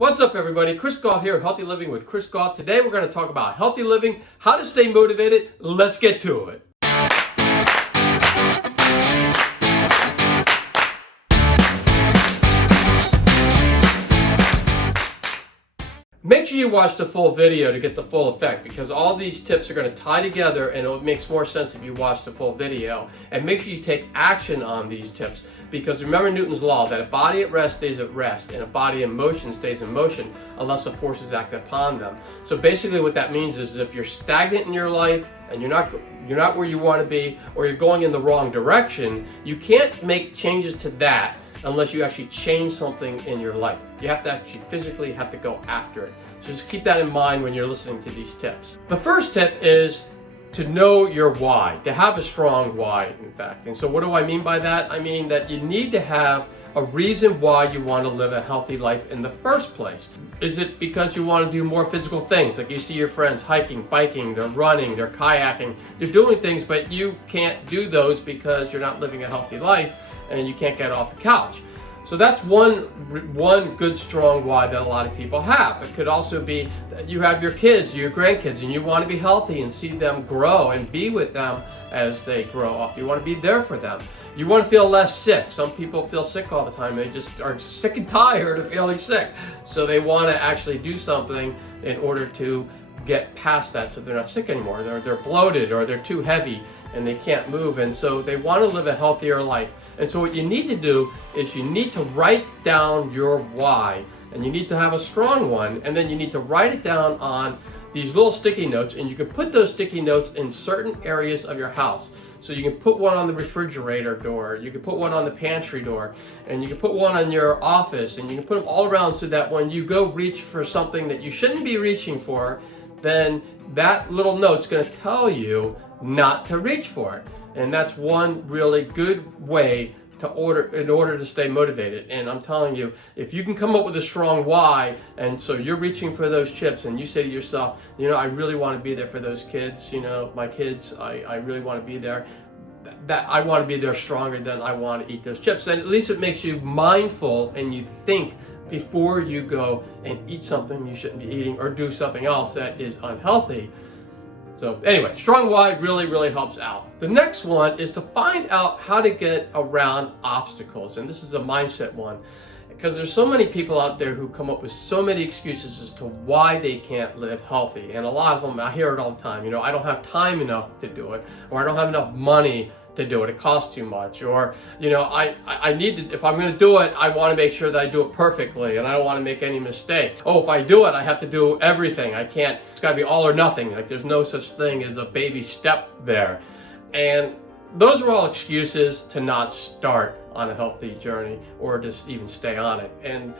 What's up, everybody? Chris Gault here at Healthy Living with Chris Gault. Today we're going to talk about healthy living, how to stay motivated. Let's get to it. Make sure you watch the full video to get the full effect, because all these tips are going to tie together and it makes more sense if you watch the full video. And make sure you take action on these tips, because remember Newton's law that a body at rest stays at rest and a body in motion stays in motion unless a force is acted upon them. So basically what that means is if you're stagnant in your life and you're not where you want to be, or you're going in the wrong direction, you can't make changes to that unless you actually change something in your life. You have to actually physically have to go after it. So just keep that in mind when you're listening to these tips. The first tip is to know your why, to have a strong why, in fact. And so what do I mean by that? I mean that you need to have a reason why you want to live a healthy life in the first place. Is it because you want to do more physical things? Like you see your friends hiking, biking, they're running, they're kayaking, they're doing things, but you can't do those because you're not living a healthy life and you can't get off the couch. So that's one good strong why that a lot of people have. It could also be that you have your kids, your grandkids, and you want to be healthy and see them grow and be with them as they grow up. You want to be there for them. You want to feel less sick. Some people feel sick all the time. They just are sick and tired of feeling sick. So they want to actually do something in order to get past that so they're not sick anymore. They're bloated or they're too heavy and they can't move, and so they want to live a healthier life. And so what you need to do is you need to write down your why, and you need to have a strong one, and then you need to write it down on these little sticky notes, and you can put those sticky notes in certain areas of your house. So you can put one on the refrigerator door, you can put one on the pantry door, and you can put one on your office, and you can put them all around so that when you go reach for something that you shouldn't be reaching for, then that little note's going to tell you not to reach for it. And that's one really good way in order to stay motivated. And I'm telling you, if you can come up with a strong why, and so you're reaching for those chips and you say to yourself, you know, I really want to be there for those kids, you know, my kids, I really want to be there. That I want to be there stronger than I want to eat those chips. And at least it makes you mindful and you think before you go and eat something you shouldn't be eating or do something else that is unhealthy. So anyway, strong why really helps out. The next one is to find out how to get around obstacles. And this is a mindset one, because there's so many people out there who come up with so many excuses as to why they can't live healthy. And a lot of them, I hear it all the time. You know, I don't have time enough to do it, or I don't have enough money to do it, it costs too much, or you know, I need to, if I'm going to do it, I want to make sure that I do it perfectly and I don't want to make any mistakes. Oh, if I do it, I have to do everything. I can't, it's got to be all or nothing. Like there's no such thing as a baby step there. And those are all excuses to not start on a healthy journey or just even stay on it. And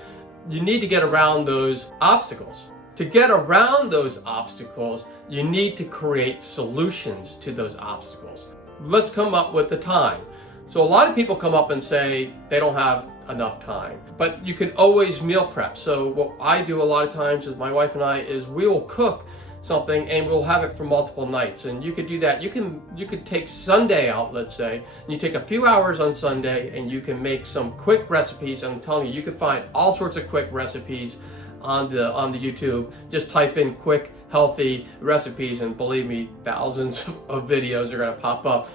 you need to get around those obstacles. To get around those obstacles, you need to create solutions to those obstacles. Let's come up with the time. So a lot of people come up and say they don't have enough time, but you can always meal prep. So what I do a lot of times is my wife and I is we will cook something and we'll have it for multiple nights. And you could do that. You could take Sunday out, let's say, and you take a few hours on Sunday and you can make some quick recipes. I'm telling you, you can find all sorts of quick recipes on the YouTube. Just type in quick healthy recipes and believe me, thousands of videos are going to pop up,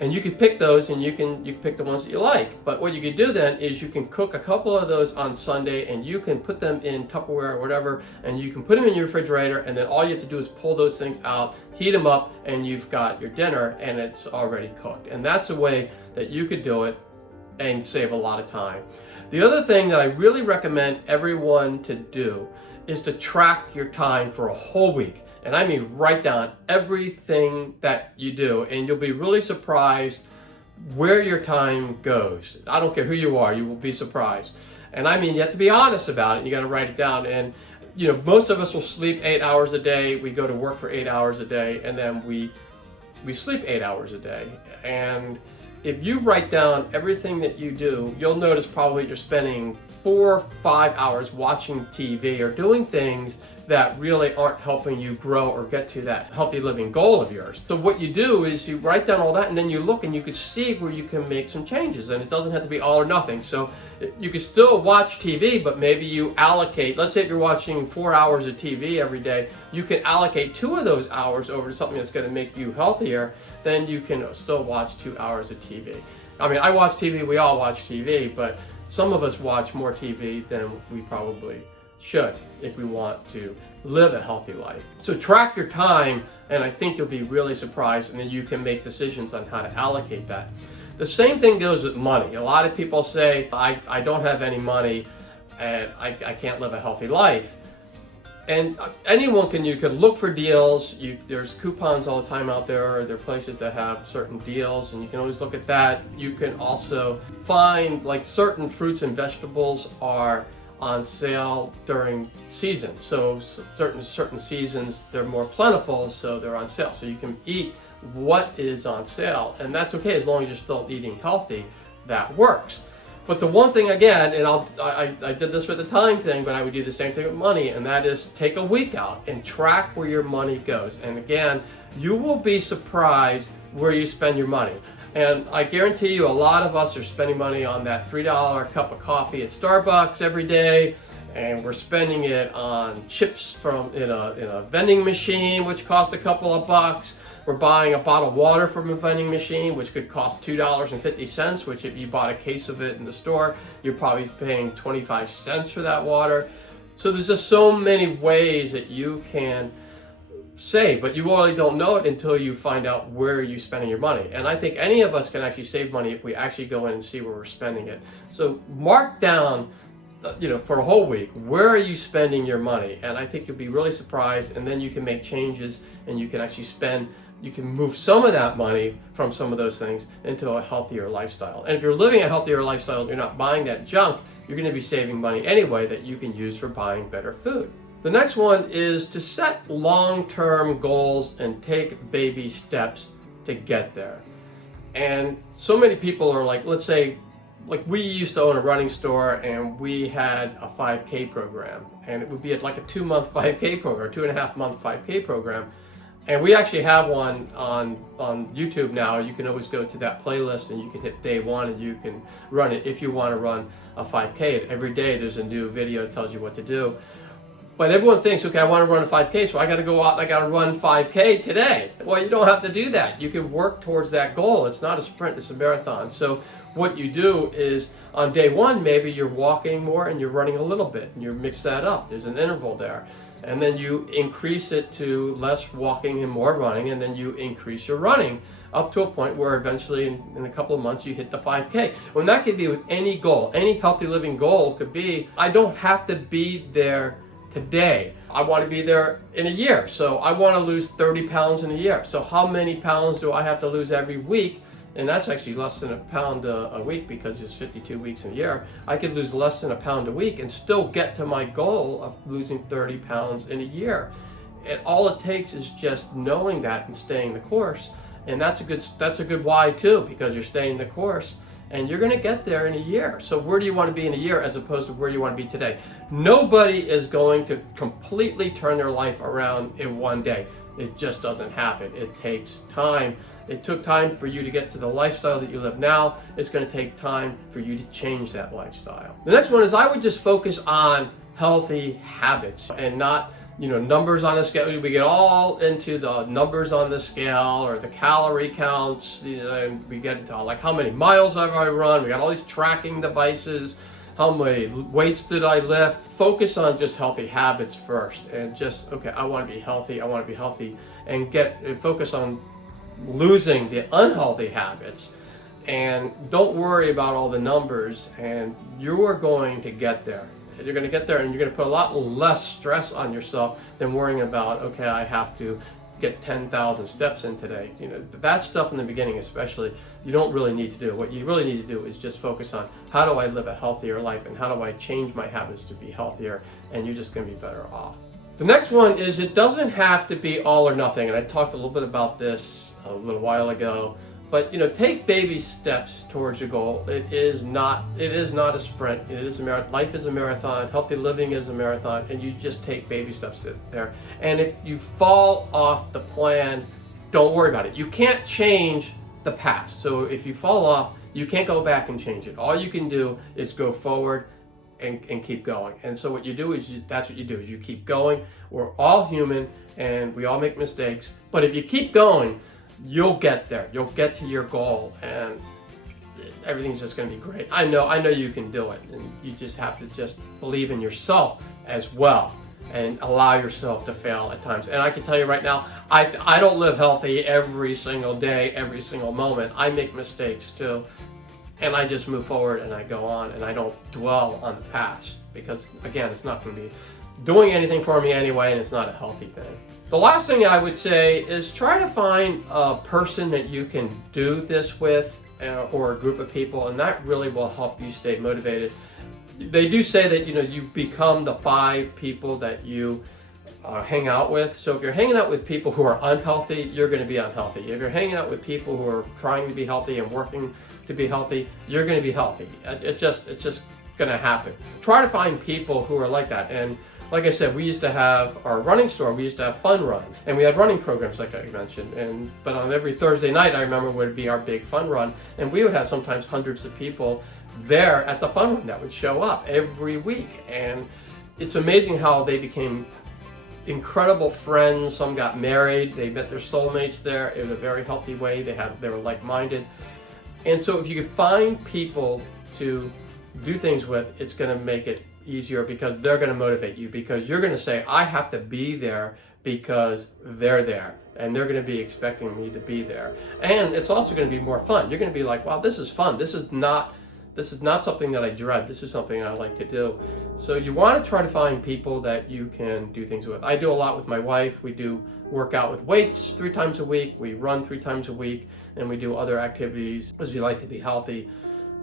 and you can pick those and you can pick the ones that you like. But what you could do then is you can cook a couple of those on Sunday and you can put them in Tupperware or whatever, and you can put them in your refrigerator, and then all you have to do is pull those things out, heat them up, and you've got your dinner and it's already cooked. And that's a way that you could do it and save a lot of time. The other thing that I really recommend everyone to do is to track your time for a whole week. And I mean write down everything that you do, and you'll be really surprised where your time goes. I don't care who you are, you will be surprised. And I mean, you have to be honest about it. You got to write it down. And you know, most of us will sleep 8 hours a day. We go to work for 8 hours a day, and then we sleep 8 hours a day. And if you write down everything that you do, you'll notice probably you're spending 4 or 5 hours watching TV or doing things that really aren't helping you grow or get to that healthy living goal of yours. So what you do is you write down all that, and then you look and you can see where you can make some changes, and it doesn't have to be all or nothing. So you can still watch TV, but maybe you allocate, let's say if you're watching 4 hours of TV every day, you can allocate 2 of those hours over to something that's going to make you healthier. Then you can still watch 2 hours of TV. I mean, I watch TV, we all watch TV, but some of us watch more TV than we probably should if we want to live a healthy life. So track your time, and I think you'll be really surprised, and then you can make decisions on how to allocate that. The same thing goes with money. A lot of people say, I don't have any money and I can't live a healthy life. And anyone you can look for deals. There's coupons all the time out there. There are places that have certain deals, and you can always look at that. You can also find like certain fruits and vegetables are on sale during season. So certain seasons they're more plentiful, so they're on sale. So you can eat what is on sale, and that's okay as long as you're still eating healthy. That works. But the one thing again, and I did this with the time thing, but I would do the same thing with money, and that is take a week out and track where your money goes. And again, you will be surprised where you spend your money. And I guarantee you a lot of us are spending money on that $3 cup of coffee at Starbucks every day, and we're spending it on chips in a vending machine, which costs a couple of bucks. We're buying a bottle of water from a vending machine, which could cost $2.50, which if you bought a case of it in the store, you're probably paying 25 cents for that water. So there's just so many ways that you can save, but you really don't know it until you find out where you're spending your money. And I think any of us can actually save money if we actually go in and see where we're spending it. So mark down, for a whole week, where are you spending your money? And I think you'll be really surprised, and then you can make changes, and you can actually you can move some of that money from some of those things into a healthier lifestyle. And if you're living a healthier lifestyle and you're not buying that junk, you're going to be saving money anyway that you can use for buying better food. The next one is to set long-term goals and take baby steps to get there. And so many people are like, let's say, like we used to own a running store, and we had a 5K program, and it would be like a 2-month 5K program, 2.5-month 5K program. And we actually have one on YouTube now. You can always go to that playlist and you can hit day 1 and you can run it if you want to run a 5K. Every day there's a new video that tells you what to do. But everyone thinks, okay, I want to run a 5K, so I got to go out and I got to run 5K today. Well, you don't have to do that. You can work towards that goal. It's not a sprint, it's a marathon. So what you do is on day 1, maybe you're walking more and you're running a little bit, and you mix that up. There's an interval there. And then you increase it to less walking and more running, and then you increase your running up to a point where eventually in a couple of months you hit the 5K. When that could be with any goal, any healthy living goal could be, I don't have to be there today. I want to be there in a year. So I want to lose 30 pounds in a year. So how many pounds do I have to lose every week? And that's actually less than a pound a week, because it's 52 weeks in a year. I could lose less than a pound a week and still get to my goal of losing 30 pounds in a year. And all it takes is just knowing that and staying the course. And that's a good why too, because you're staying the course and you're going to get there in a year. So where do you want to be in a year as opposed to where you want to be today? Nobody is going to completely turn their life around in one day. It just doesn't happen. It takes time. It took time for you to get to the lifestyle that you live now. It's going to take time for you to change that lifestyle. The next one is I would just focus on healthy habits and not, numbers on a scale. We get all into the numbers on the scale or the calorie counts. And we get into like how many miles have I run. We got all these tracking devices. How many weights did I lift? Focus on just healthy habits first, and just, okay, I want to be healthy, and focus on losing the unhealthy habits, and don't worry about all the numbers, and you are going to get there. You're going to get there, and you're going to put a lot less stress on yourself than worrying about, okay, I have to get 10,000 steps in today. That stuff in the beginning especially, you don't really need to do. What you really need to do is just focus on, how do I live a healthier life, and how do I change my habits to be healthier, and you're just going to be better off. The next one is, it doesn't have to be all or nothing, and I talked a little bit about this a little while ago, But take baby steps towards your goal. It is not a sprint. It is a marathon. Life is a marathon. Healthy living is a marathon, and you just take baby steps there. And if you fall off the plan, don't worry about it. You can't change the past. So if you fall off, you can't go back and change it. All you can do is go forward and keep going. And so what you do is that's what you do, is you keep going. We're all human and we all make mistakes. But if you keep going, you'll get there. You'll get to your goal and everything's just going to be great. I know you can do it, and you just have to just believe in yourself as well and allow yourself to fail at times. And I can tell you right now, I don't live healthy every single day, every single moment. I make mistakes too. And I just move forward and I go on, and I don't dwell on the past, because again, it's not going to be doing anything for me anyway, and it's not a healthy thing. The last thing I would say is try to find a person that you can do this with, or a group of people, and that really will help you stay motivated. They do say that you become the 5 people that you hang out with. So if you're hanging out with people who are unhealthy, you're going to be unhealthy. If you're hanging out with people who are trying to be healthy and working to be healthy, you're going to be healthy. It's just going to happen. Try to find people who are like that. And like I said, we used to have our running store. We used to have fun runs, and we had running programs, like I mentioned. But on every Thursday night, I remember, would be our big fun run, and we would have sometimes hundreds of people there at the fun run that would show up every week. And it's amazing how they became incredible friends. Some got married. They met their soulmates there in a very healthy way. They were like-minded. And so if you could find people to do things with, it's going to make it easier, because they're going to motivate you, because you're going to say, I have to be there because they're there, and they're going to be expecting me to be there. And it's also going to be more fun. You're going to be like, wow, this is fun. This is not something that I dread. This is something I like to do. So you want to try to find people that you can do things with. I do a lot with my wife. We do work out with weights 3 times a week. We run 3 times a week, and we do other activities because we like to be healthy.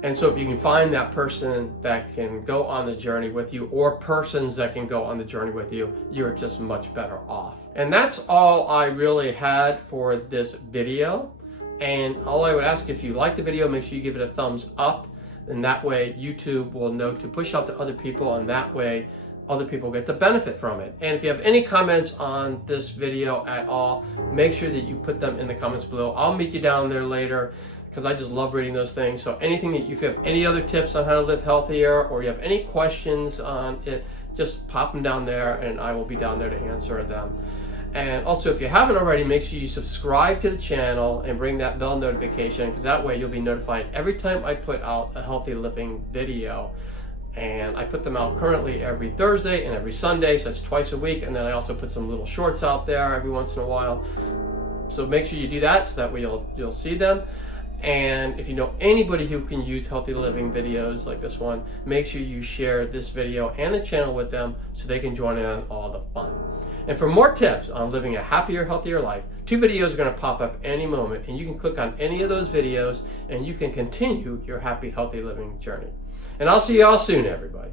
And so if you can find that person that can go on the journey with you, or persons that can go on the journey with you, you're just much better off. And that's all I really had for this video. And all I would ask, if you like the video, make sure you give it a thumbs up. And that way YouTube will know to push out to other people, and that way other people get the benefit from it. And if you have any comments on this video at all, make sure that you put them in the comments below. I'll meet you down there later, because I just love reading those things. So anything that if you have any other tips on how to live healthier, or you have any questions on it, just pop them down there and I will be down there to answer them. And also, if you haven't already, make sure you subscribe to the channel and ring that bell notification, because that way you'll be notified every time I put out a healthy living video. And I put them out currently every Thursday and every Sunday, so that's twice a week. And then I also put some little shorts out there every once in a while. So make sure you do that, so that way you'll see them. And if you know anybody who can use healthy living videos like this one, make sure you share this video and the channel with them, so they can join in on all the fun. And for more tips on living a happier, healthier life, 2 videos are going to pop up any moment, and you can click on any of those videos and you can continue your happy, healthy living journey. And I'll see you all soon, everybody.